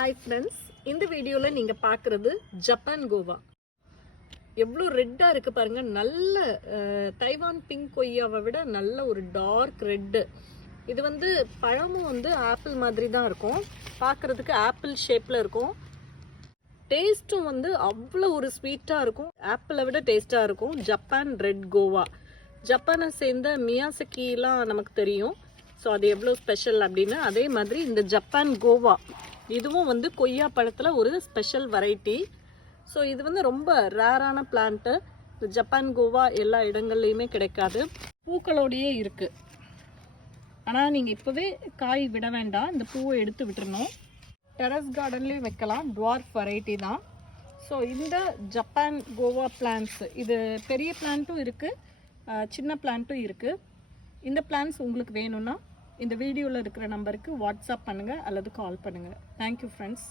Hi friends, இந்த வீடியோவில் நீங்கள் பார்க்குறது ஜப்பான் கோவா. எவ்வளோ ரெட்டாக இருக்குது பாருங்கள். நல்ல தைவான் பிங்க் கொய்யாவை விட நல்ல ஒரு டார்க் ரெட்டு. இது பழமும் ஆப்பிள் மாதிரி தான் இருக்கும். பார்க்குறதுக்கு ஆப்பிள் ஷேப்பில் இருக்கும். டேஸ்ட்டும் அவ்வளோ ஒரு ஸ்வீட்டாக இருக்கும். ஆப்பிளை விட டேஸ்ட்டாக இருக்கும். Japan red Goa. ஜப்பானை சேர்ந்த மியாசக்கிலாம் நமக்கு தெரியும். ஸோ அது எவ்வளோ ஸ்பெஷல் அப்படின்னு, அதே மாதிரி இந்த ஜப்பான் கோவா இதுவும் கொய்யா பழத்தில் ஒரு ஸ்பெஷல் வெரைட்டி. ஸோ இது ரொம்ப ரேரான பிளான்ட்டு. ஜப்பான் கோவா எல்லா இடங்கள்லையுமே கிடைக்காது. பூக்களோடையே இருக்குது. ஆனால் நீங்கள் இப்போவே காய் விட வேண்டாம், இந்த பூவை எடுத்து விட்டுறணும். டெரஸ் கார்டன்லேயும் வைக்கலாம். டுவார்ஃப் வெரைட்டி தான். ஸோ இந்த ஜப்பான் கோவா பிளான்ட்ஸ், இது பெரிய பிளான்ட்டும் இருக்குது, சின்ன பிளான்ட்டும் இருக்குது. இந்த பிளான்ட்ஸ் உங்களுக்கு வேணும்னா இந்த வீடியோவில் இருக்கிற நம்பருக்கு வாட்ஸ்அப் பண்ணுங்கள் அல்லது கால் பண்ணுங்கள். Thank you friends.